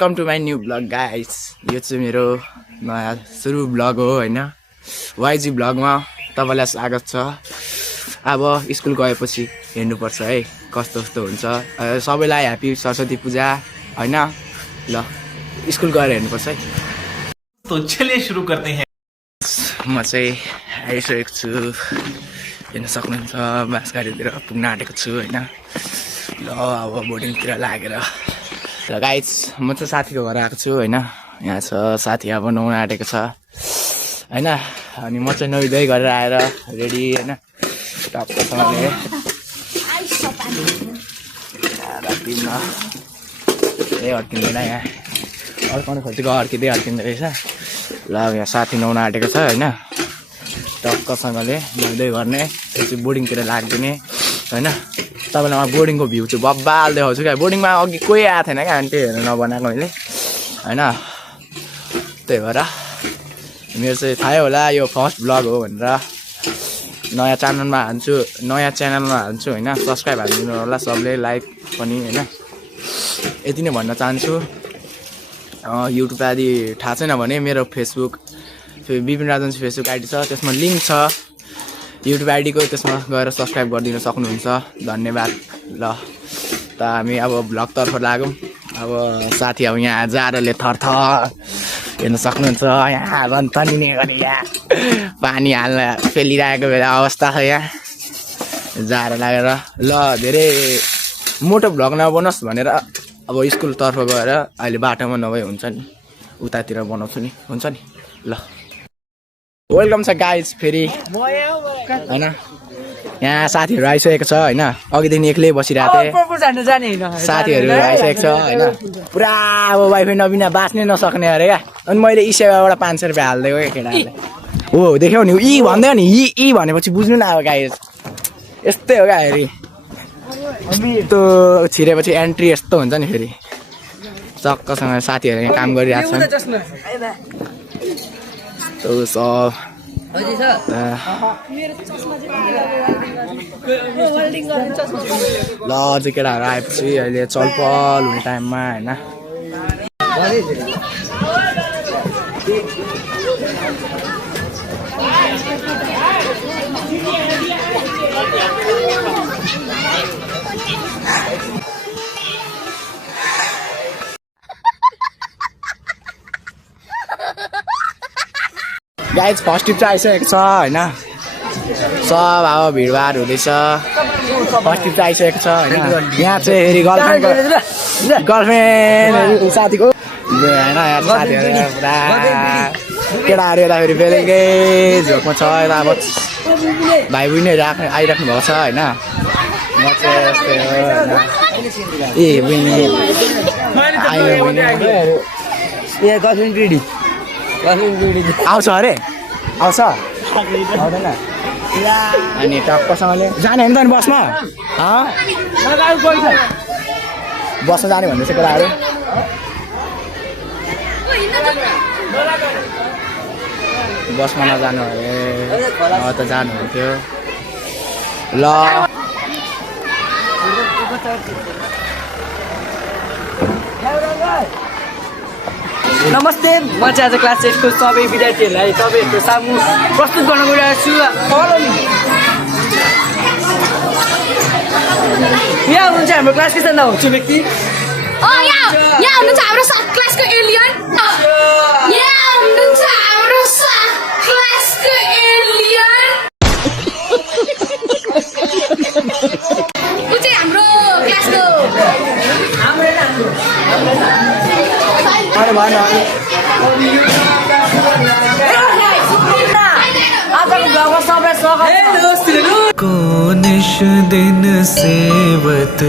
Welcome to my new blog guys. यो चाहिँ मेरो नयाँ सुरु ब्लग हो हैन। वाइजी ब्लगमा तपाईलाई स्वागत छ। अब स्कुल गएपछि हेर्नुपर्छ है कस्तो कस्तो हुन्छ। सबैलाई ह्यापी सरस्वती पूजा हैन। ल स्कुल गएर हेर्नुपर्छ है। तो चलिए शुरू करते हैं। म चाहिँ आइसकेको छु, हेर्न सक्नुहुन्छ बाँसघारीतिर पुग्न आँटेको छु हैन। ल अब बोर्डिङतिर लागेर र गाइस म चाहिँ साथीको घर आएको छु हैन। यहाँ छ साथी अब नुहाउन आँटेको छ हैन। अनि म चाहिँ नुहाइधुवाइ गरेर आएर रेडी हैन टक्कसँगले रातिमा अड्किँदैन यहाँ अड्काउनु खोजेको अड्किँदै रहेछ। ल यहाँ साथी नुहाउन आँटेको छ हैन। टक्कसँगले नुहाइधुवाइ गर्ने त्यसपछि बोर्डिङतिर लाग्दिने हैन। तपाईँलाई म बोर्डिङको भ्यू चाहिँ बब्बाल देखाउँछु क्या। बोर्डिङमा अघि कोही आएको थिएन क्या, अनि त्यही हेरेर नबनाएको मैले हैन। त्यही भएर मेरो चाहिँ थाहै होला यो फर्स्ट ब्लग हो भनेर। नयाँ च्यानलमा हाल्छु हैन। सब्सक्राइब हालिदिनु होला सबले, लाइक पनि हैन। यति नै भन्न चाहन्छु। युट्युब आदि थाहा छैन भने मेरो Facebook Vipin Rajan Facebook ID छ, त्यसमा लिङ्क छ युट्युब आइडीको, त्यसमा गएर सब्सक्राइब गरिदिन सक्नुहुन्छ। धन्यवाद। ल त हामी अब भ्लगतर्फ लागौँ। अब साथी अब यहाँ जाडोले थरथर हेर्न सक्नुहुन्छ। यहाँ रन्तनिने गरी यहाँ पानी हाल्न फेलिरहेको बेला अवस्था छ यहाँ जाडो लागेर। ल धेरै मोटो भ्लग नबनोस् भनेर अब स्कुलतर्फ गएर अहिले बाटोमा नभए हुन्छ नि उतातिर बनाउँछु नि, हुन्छ नि। ल वेलकम छ गाइज फेरि हैन। यहाँ साथीहरू आइसकेको छ हैन। अघिदेखि एक्लै बसिरहेको थिएँ, साथीहरू आइसकेको छ हैन। पुरा अब वाइफाई नबिना बाँच्नै नसक्ने अरे क्या। अनि मैले ई सेवाबाट 500 रुपियाँ हालिदिएको क्या केटाहरूले। हो देख्यौ नि, यी भन्दै नि यी भनेपछि बुझ्नु न अब गाइज यस्तै हो क्या। फेरि यस्तो छिरेपछि एन्ट्री यस्तो हुन्छ नि। फेरि चक्कसँग साथीहरू यहाँ काम गरिरहेको छन्। ल चाहिँ केटाहरू आएपछि अहिले चलपल हुने टाइममा होइन। गाइज फर्स्ट ट्रिप चाहिँ आइसकेको छ होइन। सब अब भिडभाड हुँदैछ। फर्स्ट ट्रिप चाहिँ आइसकेको छ होइन। यहाँ चाहिँ फेरि गर्लफ्रेन्ड साथीको होइन। यहाँ साथीहरू पुरा केटाहरू यता फेरि बेलुकै झोकमा छ। यता अब भाइ बहिनीहरू आइराख्नु भएको छ होइन। म चाहिँ यस्तै हो होइन। ए बहिनी आयो बहिनी आउँछ अरे आउँछ आउँदैन। अनि टक्कसँगले जाने होइन त नि बसमा बसमा जाने भन्दैछ केटाहरू। बसमा नजानु अरे त जानु हुन्थ्यो। ल नमस्ते, म चाहिँ आज क्लास 8 को सबै विद्यार्थीहरूलाई तपाईँहरूको सामु प्रस्तुत गर्न गइरहेको छु। यहाँ हुनुहुन्छ हाम्रो क्लास के जना हुन्छु व्यक्ति। यहाँ हुनुहुन्छ हाम्रो क्लासको एलियन। यहाँ हुनुहुन्छ हाम्रो क्लासको एलियन। उ चाहिँ हाम्रो क्लासको को निश दिन सेवत,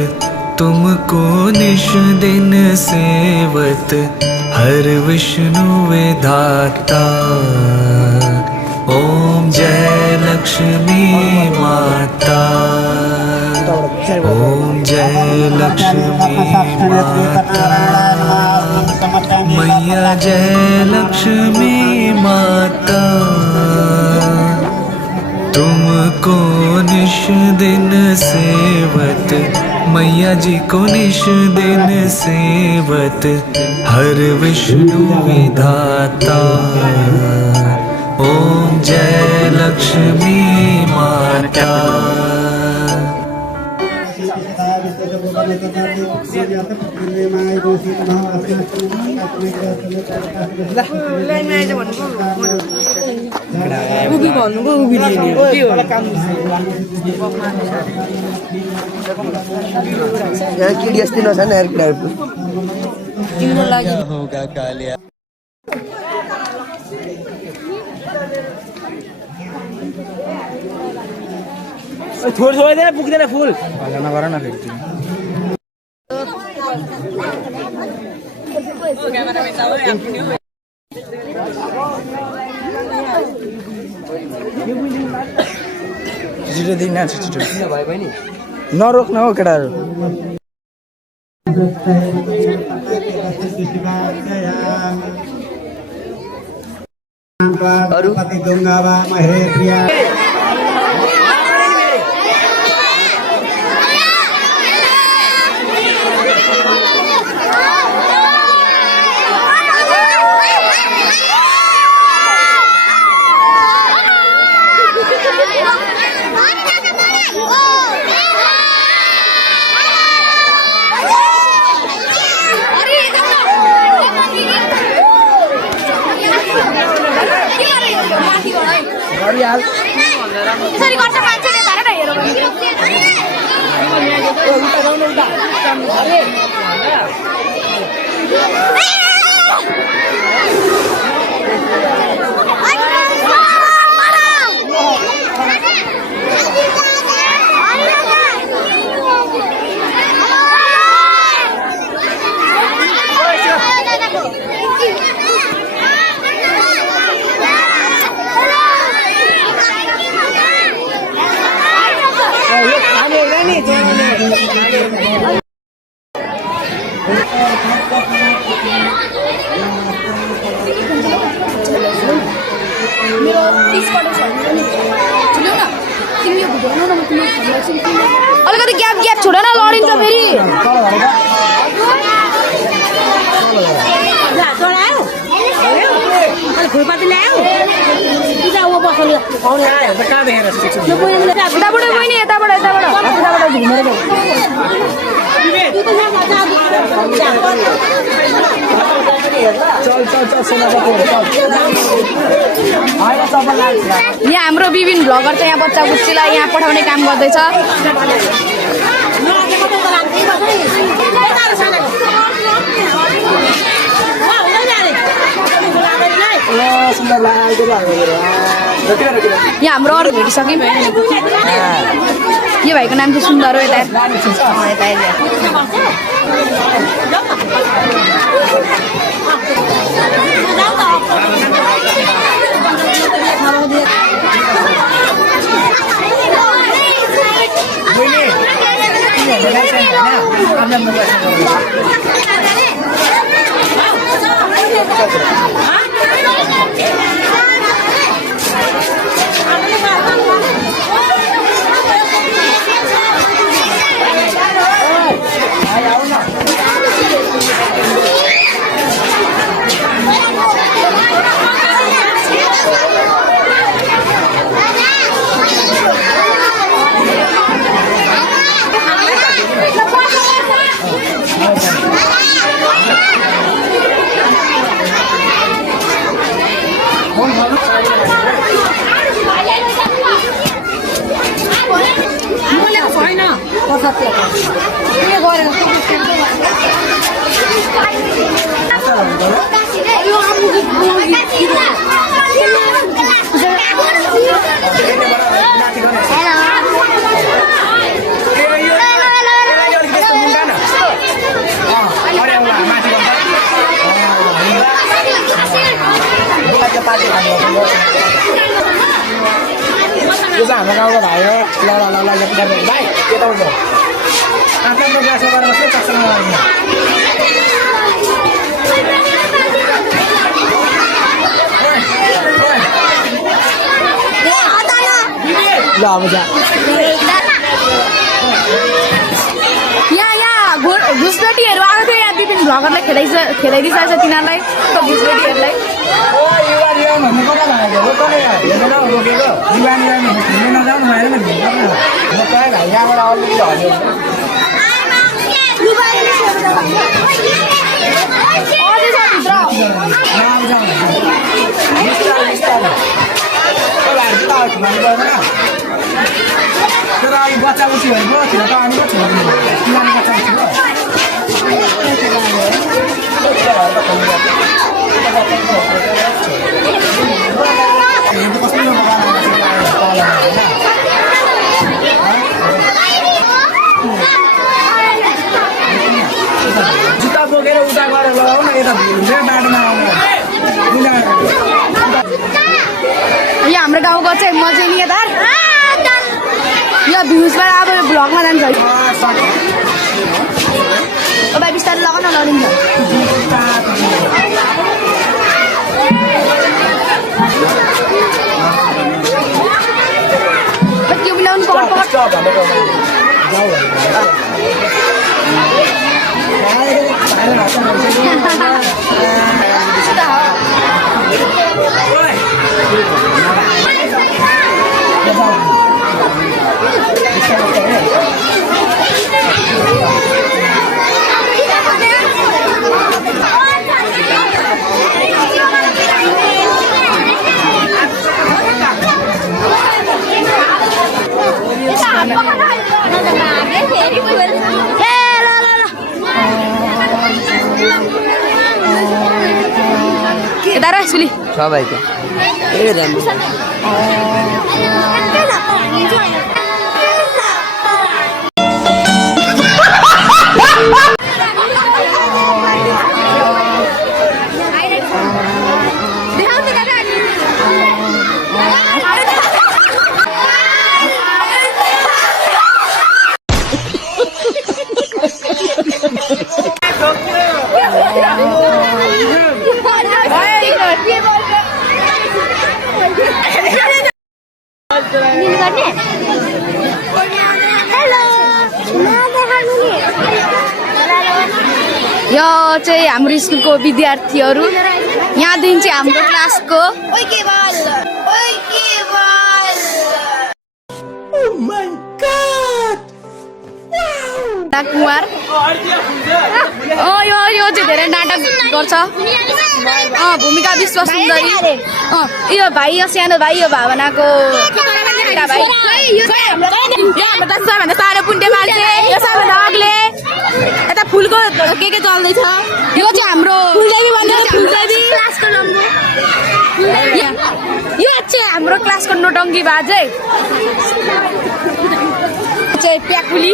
तुमको निश दिन सेवत, हर विष्णु विधाता। ओम जय लक्ष्मी माता, ओम जय लक्ष्मी माता, मैया जय लक्ष्मी माता। तुमको निश दिन सेवत, मैया जी को निश दिन सेवत हर विष्णु विधाता। ओम जय लक्ष्मी माता। होगा कालिया छोड़ छोड़ दे पुग्दैन फुल भजन गर न फेरि तिमी। छिटो दिन छिटो नरोक्न हो केटाहरू। यसरी गर्छ मान्छेले धर न हेरो अलिकति ग्याप ग्याप छोड न लडिन्छ फेरि। फुलपाती ल्यायो यताबाट बहिनी यताबाट यताबाट घुमेर यहाँ हाम्रो विभिन्न भ्लगर चाहिँ यहाँ बच्चा बुच्चीलाई यहाँ पठाउने काम गर्दैछ। यहाँ हाम्रो अरू भेटिसक्यौँ। यो भाइको नाम चाहिँ सुन्दर हो। यता यो चाहिँ हाम्रो गाउँको भाइ हो। ल ल ल ल भाइ के त हुन्छ आफ्नो ग्लासमा गरेर बस्नु चक्समा गर्नु। ल अब जा भिडियो आएको थियो यहाँ विपिन भ्लगरलाई खेलाइदिइसकेको छ तिनीहरूलाई भुजबेटीहरूलाई बच्चा उठी भनेको छिटो त अनि छिटो जुत्ता बोकेर उता गरेर लगाऊ न यता बाटोमा आउनु यो हाम्रो गाउँको चाहिँ मजा नि यता यो भ्युजबाट अब भ्लगमा जान्छ भाइ बिस्तारै लगा न लडिन्छ त्यो मिलाउनु पकड यता र सुली छ भाइको ए राम्रो यो चाहिँ हाम्रो स्कुलको विद्यार्थीहरू यहाँदेखि चाहिँ हाम्रो क्लासको कुमार यो चाहिँ धेरै नाटक गर्छ भूमिका विश्व सुन्दरी यो भाइ यो सानो भाइ यो भावनाको भाइ सानो पुन्टे मान्छे यो सानो ढाकले यता फुलको के चल्दैछ यो चाहिँ हाम्रो यो चाहिँ हाम्रो क्लासको नोटङ्गी बाजे चाहिँ प्याकुली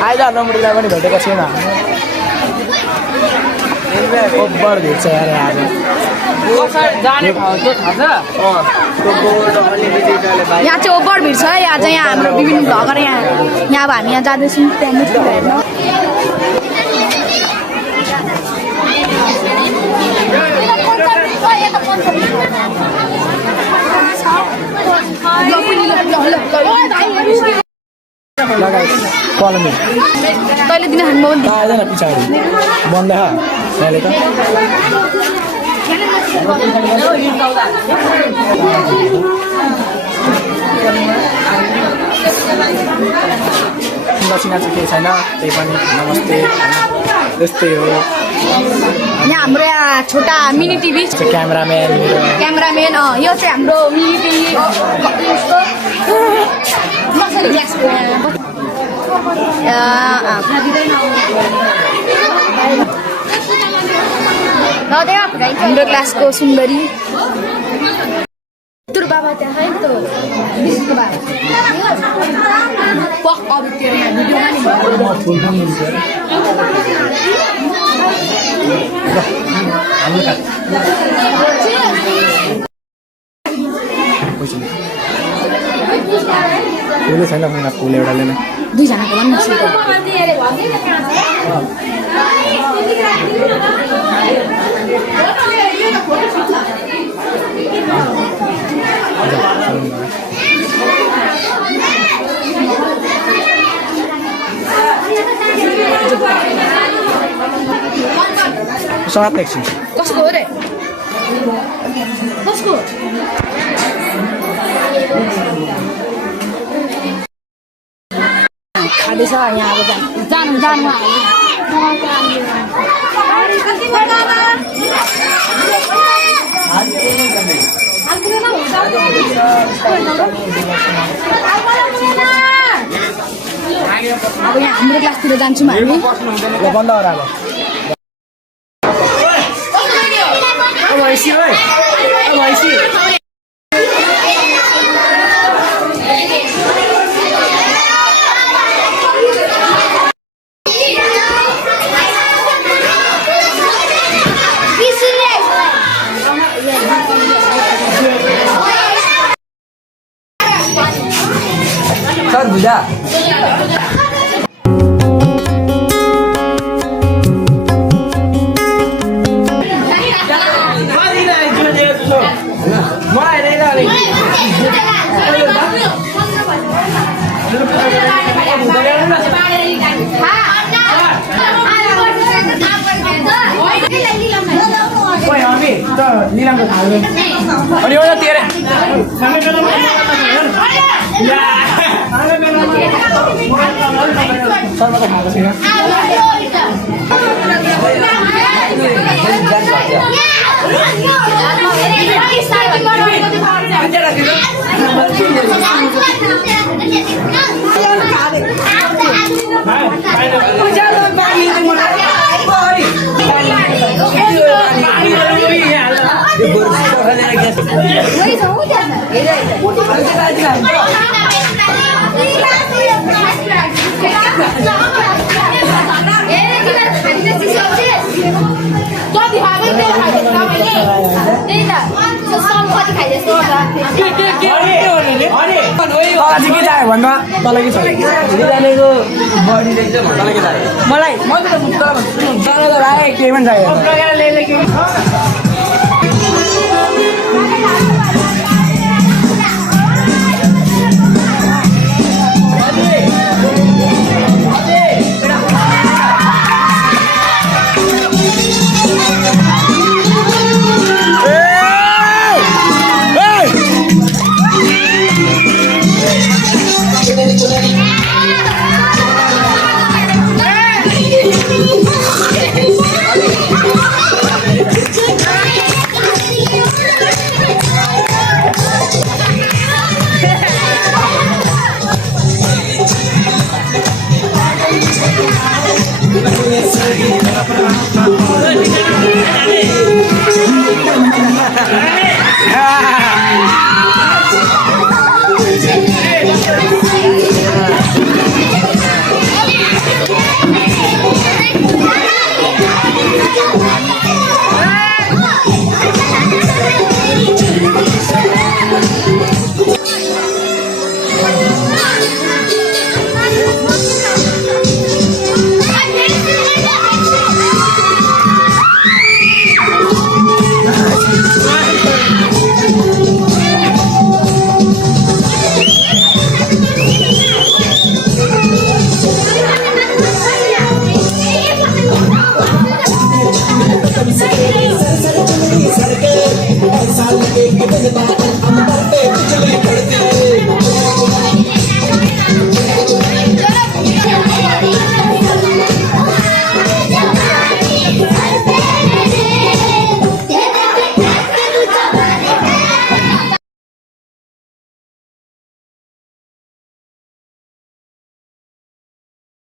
आइज नम्बरलाई पनि भेटेको छैन ओभर भेट्छ यार आज जाने ठाउँ त्यो थाहा यहाँ चाहिँ ओभर भिड छ यहाँ चाहिँ यहाँ हाम्रो विभिन्न भ्लगर यहाँ अब हामी यहाँ जाँदैछौँ त्यहाँ मुक्ति हेर्न तैँले दिन खानु आएन पछाडि बन्द यहाँले त दक्षिणा चाहिँ केही छैन त्यही पनि नमस्ते त्यस्तै हो यहाँ हाम्रो यहाँ छोटा मिनी टिभी क्यामेराम्यान यो चाहिँ हाम्रो मिनी टिभी हाम्रो क्लासको सुन्दरी तेरो बाबा त्यहाँ है त विशेषको बाबा पक अब तेरो यहाँ भिडियोमा फुलै छैन फुल एउटाले नै दुईजनाको पनि समाप्त एकछिन कसको हो रे कसको खाँदैछ यहाँ अब जानु जानु अब यहाँ हाम्रो क्लासतिर जान्छौँ हामी बन्द गर अब भैँसी है भैँसी सर भुजा निलामको थाल्नु अनि एउटा तेरे सरमा त खाएको छैन के चाहियो भन्दा तँलाई के छ मलाई म त केही पनि चाहियो